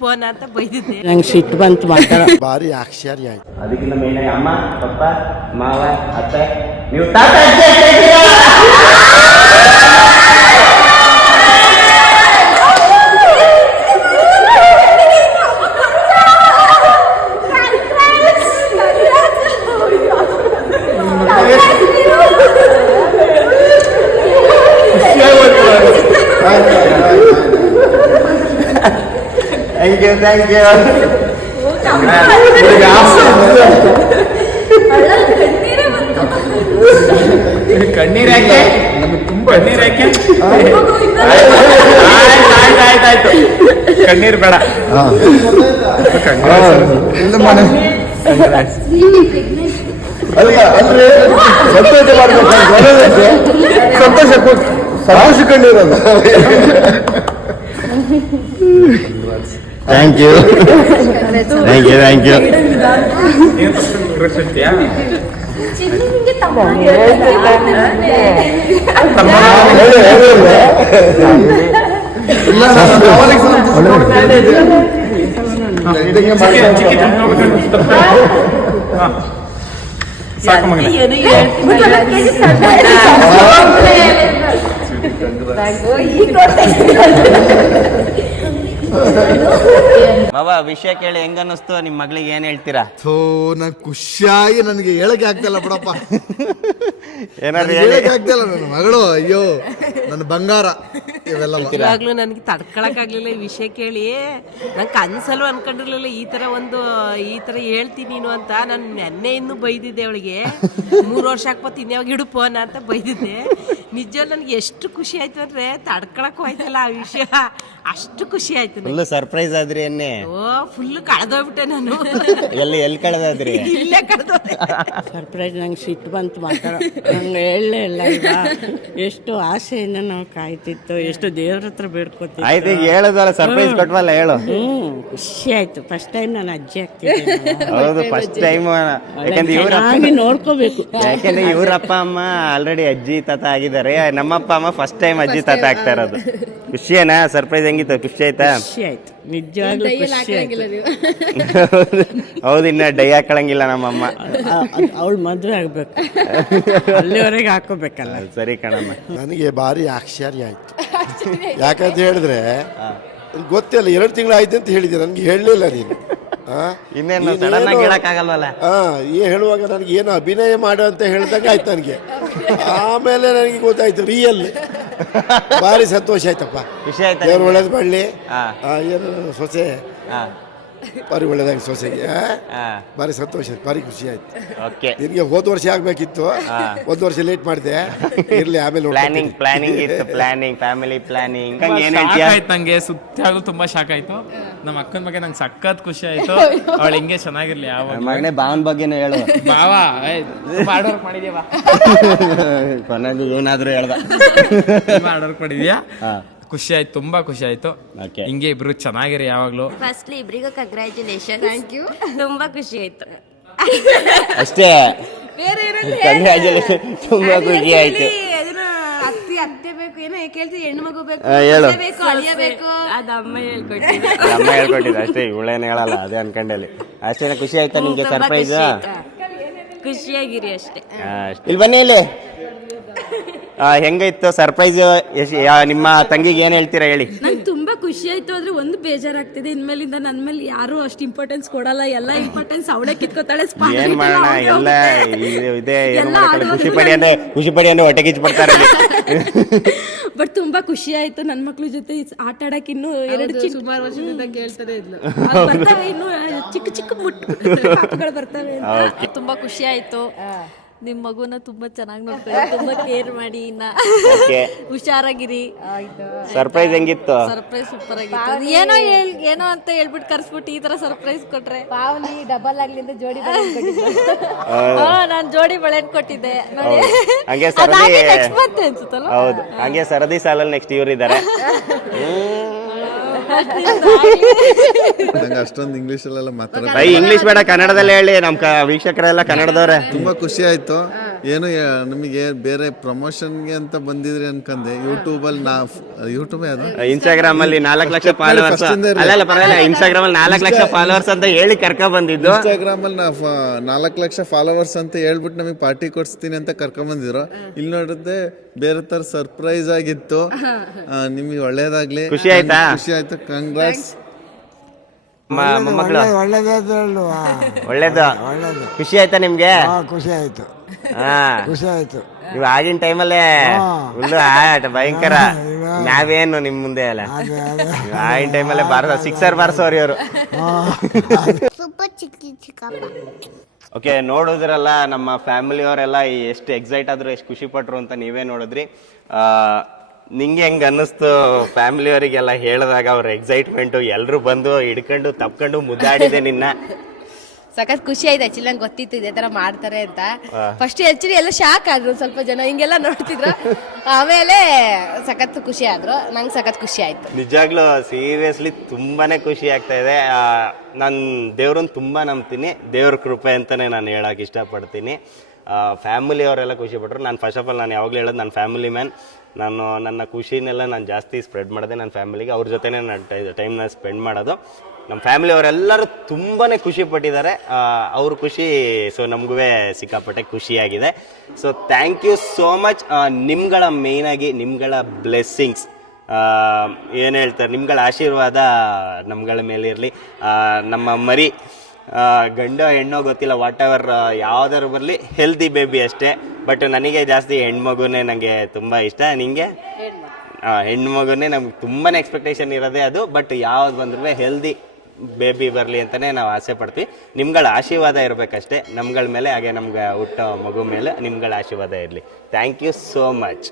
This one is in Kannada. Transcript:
ಫೋನ್ ಅಂತ ಬೈದಿದ್ದೆ. ನಂಗೆ ಸಿಟ್ಟು ಬಂತು ಮಾತಾಡ ಭಾರಿ ಆಶ್ಚರ್ಯ ಆಯ್ತು. ಅದಕ್ಕಿಂತ ಮೇಲೆ ಅಮ್ಮ ಪಪ್ಪ ಮಾವ ಅತ್ತೆ ನೀವು ಥ್ಯಾಂಕ್ ಯು ಕಣ್ಣೀರ್ ಯಾಕೆ ತುಂಬಾ ಕಣ್ಣೀರ್ ಯಾಕೆ ಆಯ್ತಾಯ್ತು ಕಣ್ಣೀರ್ ಬೇಡ ಸಂತೋಷ ಕಣ್ಣೀರಲ್ಲ. Thank you thank you thank you. Baba ವಿಷಯ ಕೇಳಿ ಹೆಂಗ ಅನ್ನಿಸ್ತು? ನಿಮ್ ಮಗಳಿಗೆ ಏನ್ ಹೇಳ್ತೀರಾ? ನನ್ ಖುಷಿಯಾಗಿ ನನಗೆ ಹೇಳಕ್ಕೆ ಆಗ್ತಿಲ್ಲ ಬಿಡಪ್ಪ. ಏನಾದ್ರು ಹೇಳಕ್ಕೆ ಆಗ್ತಿಲ್ಲ. ನನ್ನ ಮಗಳು ಅಯ್ಯೋ ನನ್ನ ಬಂಗಾರ. ಇವಾಗ್ಲೂ ನನಗೆ ತಡ್ಕೊಳಕ್ ಆಗ್ಲಿಲ್ಲ ಈ ವಿಷಯ ಕೇಳಿ. ನಂಗೆ ಕನ್ಸಲ್ಲೂ ಅನ್ಕೊಂಡಿರ್ಲಿಲ್ಲ ಈ ತರ ಹೇಳ್ತೀನಿ ನೀನು ಅಂತ. ನಾನು ನೆನ್ನೆ ಇನ್ನೂ ಬೈದಿದ್ದೆ ಅವಳಿಗೆ. 3 ವರ್ಷ ಹಾಕ್ಬತ್ತು ಇನ್ಯಾವಾಗ ಹಿಡು ಫೋನ್ ಅಂತ ಬೈದಿದ್ದೆ. ನಿಜ ನನಗೆ ಎಷ್ಟು ಖುಷಿ ಆಯ್ತು ಅಂದ್ರೆ ತಡ್ಕೊಳಕ್ಕೂ ಆಯ್ತಲ್ಲ ಆ ವಿಷಯ. ಅಷ್ಟು ಖುಷಿ ಆಯ್ತು. ಫುಲ್ ಸರ್ಪ್ರೈಸ್ ಆದ್ರಿ ಎನ್ನೆ? ಫುಲ್ ಕಳೆದೋಗ್ಬಿಟ್ಟೆ ನಾನು. ಎಲ್ಲಿ ಕಳೆದಾದ್ರಿ? ಇಲ್ಲೇ ಕಳೆದೋದೆ. ಸರ್ಪ್ರೈಸ್ ನಂಗೆ ಸಿಟ್ಟು ಬಂತು ಮಾತಾಡ. ನಂಗೆ ಹೇಳಲೇ ಇಲ್ಲ. ಈಗ ಎಷ್ಟು ಆಸೆಯಿಂದ ನಾವು ಕಾಯ್ತಿತ್ತು, ಎಷ್ಟು ದೇವ್ರ ಹತ್ರ ಬೇಡ್ಕೊತೀವಿ. ಆಯ್ತು ಈಗ ಹೇಳೋದಲ್ಲ, ಸರ್ಪ್ರೈಸ್ ಕೊಟ್ವಲ್ಲ ಹೇಳು. ಖುಷಿ ಆಯ್ತು. ಫಸ್ಟ್ ಟೈಮ್ ನಾನು ಅಜ್ಜಿ ಆಗ್ತಿದ್ದೆ. ಹೌದು ಫಸ್ಟ್ ಟೈಮ್. ಯಾಕಂದ್ರೆ ನೋಡ್ಕೋಬೇಕು. ಯಾಕಂದ್ರೆ ಇವ್ರ ಅಪ್ಪ ಅಮ್ಮ ಆಲ್ರೆಡಿ ಅಜ್ಜಿ ತಾತ ಆಗಿದ್ದಾರೆ. ನಮ್ಮಪ್ಪ ಅಮ್ಮ ಫಸ್ಟ್ ಟೈಮ್ ಅಜ್ಜಿ ತಾತ ಆಗ್ತಾ ಇರೋದು. ಖುಷಿಯೇನಾ? ಸರ್ಪ್ರೈಸ್ ಹೆಂಗಿತ್ತು? ಖುಷಿ ಆಯ್ತಾ? ಖುಷಿ ಆಯ್ತು, ನಿಜವಾಗ್ಲೂ ಖುಷಿ ಆಯ್ತು. ಹೌದು, ಇನ್ನ ಡೈ ಹಾಕೊಳಂಗಿಲ್ಲ ನಮ್ಮಮ್ಮ. ಅವಳು ಮದುವೆ ಆಗ್ಬೇಕು, ಅಲ್ಲಿವರೆಗೆ ಹಾಕೋಬೇಕಲ್ಲ. ಸರಿ ಕಣಮ್ಮ. ನನಗೆ ಭಾರಿ ಆಶ್ಚರ್ಯ ಆಯ್ತು. ಯಾಕಂತ ಹೇಳಿದ್ರೆ ಗೊತ್ತಿಲ್ಲ, 2 ತಿಂಗಳು ಆಯ್ತು ಅಂತ ಹೇಳಿದೆ. ನನಗೆ ಹೇಳಲಿಲ್ಲ ನೀನು. ಇನ್ನೇನು ಸಡನ್ ಆಗಿ ಹೇಳಕ್ಕಾಗಲ್ವಲ್ಲ? ಹೇಳುವಾಗ ನನಗೆ ಏನು ಅಭಿನಯ ಮಾಡು ಅಂತ ಹೇಳ್ದಂಗೆ ಆಯ್ತು ನನಗೆ. ಆಮೇಲೆ ನನಗೆ ಗೊತ್ತಾಯ್ತು ರಿಯಲ್. ಭಾರಿ ಸಂತೋಷ ಆಯ್ತಪ್ಪ. ಖುಷಿ ಆಯ್ತಾ? ದೇವ್ರು ಒಳ್ಳೇದು ಮಾಡಲಿ. ಏನು ಸೊಸೆ ಭಾರಿ ಒಳ್ಳೇದಾಗಿ ಸೊಸೆಗೆ ಭಾರಿ ಸಂತೋಷ, ಭಾರಿ ಖುಷಿ ಆಯ್ತು. ನಿನಗೆ ಹೋದ ವರ್ಷ ಆಗ್ಬೇಕಿತ್ತು, 1 ವರ್ಷ ಲೇಟ್ ಮಾಡಿದೆ. ಇರ್ಲಿ, ಆಮೇಲೆ ಪ್ಲಾನಿಂಗ್ ಇತ್ತು. Family planning. ನಂಗೆ ಸುತ್ತಾಗಲು ತುಂಬಾ ಶಾಕ್ ಆಯ್ತು. ನಮ್ಮ ಅಕ್ಕನ ಬಗ್ಗೆ ನಂಗೆ ಸಖತ್ ಖುಷಿ ಆಯ್ತು. ಅವಳು ಹಿಂಗೆ ಚೆನ್ನಾಗಿರ್ಲಿ. ಮಗನೇ ಭಾವನ ಬಗ್ಗೆನೂ ಹೇಳು. ಬಾವ ಹಾರ್ಡ್ ವರ್ಕ್ ಮಾಡಿದ್ಯಾ? ಕೊನೆಗೂ ಏನಾದ್ರು ಹೇಳ್ದ. ಹಾರ್ಡ್ ವರ್ಕ್ ಮಾಡಿದ್ಯಾ? ಖುಷಿ ಆಯ್ತು, ತುಂಬಾ ಖುಷಿ ಆಯ್ತು. ಹಿಂಗೆ ಇಬ್ರು ಚೆನ್ನಾಗಿರಿ ಯಾವಾಗ್ಲೂ. ಫಸ್ಟ್ಲಿ ಇಬ್ರಿಗೂ ಕಂಗ್ರ್ಯಾಚುಲೇಷನ್. Thank you. ತುಂಬಾ ಖುಷಿ ಆಯ್ತು ಅಷ್ಟೇ. ಕಂಗ್ರ್ಯಾಚುಲೇಷನ್. ತುಂಬಾ ಖುಷಿ ಆಯ್ತು. ಅತ್ತೆ ಬೇಕು, ಏನೋ ಕೇಳ್ತೀವಿ, ಹೆಣ್ಣು ಮಗು ಬೇಕು, ಹೇಳು. ಬೇಕು, ಅದು ಅಮ್ಮ ಹೇಳ್ಕೊಟ್ಟಿದ್ದು ಅಷ್ಟೇ. ಇವಳೇನು ಹೇಳಲ್ಲ, ಅದೇ ಅನ್ಕೊಂಡಲ್ಲಿ. ಅಷ್ಟೇ. ಖುಷಿ ಆಯ್ತಾ ನಿಮ್ಗೆ ಸರ್ಪ್ರೈಸ್? ಖುಷಿಯಾಗಿರಿ ಅಷ್ಟೇ. ಇಲ್ಲಿ ಬನ್ನಿ. ಇಲ್ಲಿ ಹೆಂಗೈತು ಸರ್ಪ್ರೈಸ್? ನಿಮ್ಮ ತಂಗಿಗೆ ಏನ್ ಹೇಳ್ತೀರಾ ಹೇಳಿ? ನಂಗೆ ತುಂಬಾ ಖುಷಿ ಆಯ್ತು. ಆದ್ರೆ ಒಂದು ಬೇಜಾರಾಗ್ತಿದೆ. ಇನ್ಮೇಲಿಂದ ನನ್ನ ಮೇಲೆ ಯಾರು ಅಷ್ಟು ಇಂಪಾರ್ಟೆನ್ಸ್ ಕೊಡಲ್ಲ. ಎಲ್ಲ ಇಂಪಾರ್ಟೆನ್ಸ್ ಅವಳೇ ಕಿತ್ಕೋತಾಳೆ. ಏನ್ ಮಾಡೋಣ, ಎಲ್ಲ ಇದೆ. ಖುಷಿ ಪಡಿ ಅಂದ್ರೆ ಹೊಟ್ಟೆ ಕಿಚ್ಚು ಪಡ್ತಾರೆ. ಬಟ್ ತುಂಬಾ ಖುಷಿ ಆಯ್ತು. ನನ್ನ ಮಕ್ಳ ಜೊತೆ ಆಟ ಆಡಕ್ ಇನ್ನು 2 ಸುಮಾರು ವರ್ಷದಿಂದ ಕೇಳ್ತಾನೆ ಇದ್ಲು. ಬರ್ತವೆ, ಇನ್ನು ಚಿಕ್ಕ ಪಾಪಗಳು ಬರ್ತವೆ. ತುಂಬಾ ಖುಷಿ ಆಯ್ತು. ನಿಮ್ ಮಗುನ ತುಂಬಾ ಚೆನ್ನಾಗಿ ನೋಡ್ತಾರೆ, ತುಂಬಾ ಕೇರ್ ಮಾಡಿ. ಹುಷಾರಾಗಿರಿ. ಸರ್ಪ್ರೈಸ್ ಹೆಂಗಿತ್ತು? ಸರ್ಪ್ರೈಸ್ ಸೂಪರ್ ಆಗಿತ್ತು. ಏನೋ ಅಂತ ಹೇಳ್ಬಿಟ್ಟು ಕರ್ಸ್ಬಿಟ್ಟು ಈ ತರ ಸರ್ಪ್ರೈಸ್ ಕೊಟ್ರೆ. ಪಾವನಿ ಡಬಲ್ ಆಗ್ಲಿ ಅಂತ ಜೋಡಿ ನಾನ್ ಜೋಡಿ ಬಳೆನ್ ಕೊಟ್ಟಿದ್ದೆ ನೋಡಿ. ಹಂಗೆ ನೆಕ್ಸ್ಟ್ ಮತ್ತೆ ಅನ್ಸುತ್ತಲ್ಲ. ಹೌದು, ಹಂಗೆ ಸರದಿ ಸಾಲಲ್ಲಿ ನೆಕ್ಸ್ಟ್ ಇವ್ರು ಇದ್ದಾರೆ. ನಂಗೆ ಅಷ್ಟೊಂದು ಇಂಗ್ಲೀಷಲ್ಲೆಲ್ಲ ಮಾತಾಡೋದು ಬೈ ಇಂಗ್ಲೀಷ್ ಬೇಡ, ಕನ್ನಡದಲ್ಲೇ ಹೇಳಿ. ನಮ್ಮ ವೀಕ್ಷಕರೆಲ್ಲ ಕನ್ನಡದವ್ರೆ. ತುಂಬ ಖುಷಿ ಆಯಿತು. ಏನು ನಮಗೆ ಬೇರೆ ಪ್ರಮೋಷನ್ಗೆ ಅಂತ ಬಂದಿದ್ರಿ ಅನ್ಕಂದೆ. ಯೂಟ್ಯೂಬಲ್ಲಿ ಯೂಟ್ಯೂಬ್ ಯಾವುದು ಇನ್ಸ್ಟಾಗ್ರಾಮ್ ಅಲ್ಲಿ 4 ಲಕ್ಷ ಫಾಲೋವರ್ಸ್, ಅಲ್ಲ ಪರವಾಗಿಲ್ಲ, ಇನ್ಸ್ಟಾಗ್ರಾಮ್ ಅಲ್ಲಿ 4 ಲಕ್ಷ ಫಾಲೋವರ್ಸ್ ಅಂತ ಹೇಳಿ ಕರ್ಕೊ ಬಂದಿದ್ದು. ಇನ್ಸ್ಟಾಗ್ರಾಮಲ್ಲಿ 4 ಲಕ್ಷ ಫಾಲೋವರ್ಸ್ ಅಂತ ಹೇಳ್ಬಿಟ್ಟು ನಮಗೆ ಪಾರ್ಟಿ ಕೊಡಿಸ್ತೀನಿ ಅಂತ ಕರ್ಕೊಂಬಂದಿದ್ರು. ಇಲ್ಲಿ ನೋಡಿದ್ರೆ ಬೇರೆ ಥರ ಸರ್ಪ್ರೈಸ್ ಆಗಿತ್ತು. ನಿಮಗೆ ಒಳ್ಳೇದಾಗ್ಲಿ. ಖುಷಿ ಆಯ್ತಾ? ಖುಷಿ ಆಯ್ತು. ಕಂಗ್ರಾಟ್ಸ್. ಮೊಮ್ಮಕ್ಕಳು ಒಳ್ಳೇದಾದ್ರಲ್ವಾ? ಒಳ್ಳೇದು. ಖುಷಿ ಆಯ್ತಾ ನಿಮ್ಗೆ? ಖುಷಿ ಆಯ್ತು, ಹಾ, ಖುಷಿ ಆಯ್ತು. ನೀವು ಆಗಿನ ಟೈಮಲ್ಲೇ ಫುಲ್ಲು ಆಟ ಭಯಂಕರ. ನಾವೇನು ನಿಮ್ ಮುಂದೆ ಅಲ್ಲ, ಆಗಿನ ಟೈಮಲ್ಲೇ ಸಿಕ್ಸರ್ ಬಾರಿಸೋರಿ ಅವರು. ಓಕೆ, ನೋಡಿದ್ರಲ್ಲ ನಮ್ಮ ಫ್ಯಾಮಿಲಿಯವರೆಲ್ಲ ಎಷ್ಟು ಎಕ್ಸೈಟ್ ಆದ್ರು, ಎಷ್ಟು ಖುಷಿ ಪಟ್ರು ಅಂತ ನೀವೇ ನೋಡಿದ್ರಿ. ನಿಂಗೆ ಹೆಂಗೆ ಅನ್ನಿಸ್ತು ಫ್ಯಾಮಿಲಿಯವರಿಗೆಲ್ಲ ಹೇಳಿದಾಗ ಅವ್ರ ಎಕ್ಸೈಟ್ಮೆಂಟು? ಎಲ್ಲರೂ ಬಂದು ಹಿಡ್ಕೊಂಡು ತಪ್ಕೊಂಡು ಮುದ್ದಾಡಿದೆ ನಿನ್ನ. ಸಖತ್ ಖುಷಿ ಆಯ್ತು. ಆಕ್ಚುಲಿ ನಂಗೆ ಗೊತ್ತಿತ್ತು ಇದೇ ತರ ಮಾಡ್ತಾರೆ ಅಂತ. ಫಸ್ಟ್ ಆಕ್ಚುಲಿ ಎಲ್ಲ ಶಾಕ್ ಆದ್ರು ಸ್ವಲ್ಪ ಜನ, ಹಿಂಗೆಲ್ಲ ನೋಡ್ತಿದ್ರು. ಆಮೇಲೆ ಸಖತ್ ಖುಷಿ ಆದ್ರು. ನಂಗೆ ಸಖತ್ ಖುಷಿ ಆಯ್ತು. ನಿಜಾಗ್ಲೂ ಸೀರಿಯಸ್ಲಿ ತುಂಬಾನೇ ಖುಷಿ ಆಗ್ತಾ ಇದೆ. ನಾನು ದೇವ್ರನ್ನ ತುಂಬ ನಂಬ್ತೀನಿ. ದೇವ್ರ ಕೃಪೆ ಅಂತಲೇ ನಾನು ಹೇಳೋಕೆ ಇಷ್ಟಪಡ್ತೀನಿ. ಫ್ಯಾಮಿಲಿಯವರೆಲ್ಲ ಖುಷಿ ಪಟ್ಟರು. ನಾನು ಫಸ್ಟ್ ಆಫ್ ಆಲ್ ನಾನು ಯಾವಾಗಲೂ ಹೇಳೋದು, ನಾನು ಫ್ಯಾಮಿಲಿ ಮ್ಯಾನ್. ನಾನು ನನ್ನ ಖುಷಿನೆಲ್ಲ ನಾನು ಜಾಸ್ತಿ ಸ್ಪ್ರೆಡ್ ಮಾಡಿದೆ ನನ್ನ ಫ್ಯಾಮಿಲಿಗೆ. ಅವ್ರ ಜೊತೆನೇ ನಾನು ಟೈಮ್ನ ಸ್ಪೆಂಡ್ ಮಾಡೋದು. ನಮ್ಮ ಫ್ಯಾಮಿಲಿಯವರೆಲ್ಲರೂ ತುಂಬಾ ಖುಷಿ ಪಟ್ಟಿದ್ದಾರೆ. ಅವ್ರ ಖುಷಿ ನಮಗೂ ಸಿಕ್ಕಾಪಟ್ಟೆ ಖುಷಿಯಾಗಿದೆ. So thank you so much. ನಿಮ್ಗಳ ಮೇಯ್ನಾಗಿ ನಿಮ್ಗಳ ಬ್ಲೆಸ್ಸಿಂಗ್ಸ್, ಏನು ಹೇಳ್ತಾರೆ, ನಿಮ್ಗಳ ಆಶೀರ್ವಾದ ನಮ್ಗಳ ಮೇಲೆ ಇರಲಿ. ನಮ್ಮ ಮರಿ ಗಂಡ ಹೆಣ್ಣೋ ಗೊತ್ತಿಲ್ಲ, ವಾಟ್ ಎವರ್ ಯಾವ್ದಾರು ಬರಲಿ, ಹೆಲ್ದಿ ಬೇಬಿ ಅಷ್ಟೇ. ಬಟ್ ನನಗೆ ಜಾಸ್ತಿ ಹೆಣ್ಮಗುನೇ ನನಗೆ ತುಂಬ ಇಷ್ಟ. ನಿಮಗೆ ಹೆಣ್ಮಗುನೇ ನಮ್ಗೆ ತುಂಬಾ ಎಕ್ಸ್ಪೆಕ್ಟೇಷನ್ ಇರೋದೇ ಅದು. ಬಟ್ ಯಾವ್ದು ಬಂದ್ರೂ ಹೆಲ್ದಿ ಬೇಬಿ ಬರಲಿ ಅಂತಲೇ ನಾವು ಆಸೆ ಪಡ್ತೀವಿ. ನಿಮ್ಗಳ ಆಶೀರ್ವಾದ ಇರಬೇಕಷ್ಟೇ ನಮ್ಗಳ ಮೇಲೆ, ಹಾಗೆ ನಮ್ಗೆ ಹುಟ್ಟೋ ಮಗು ಮೇಲೆ ನಿಮ್ಗಳ ಆಶೀರ್ವಾದ ಇರಲಿ. Thank you so much.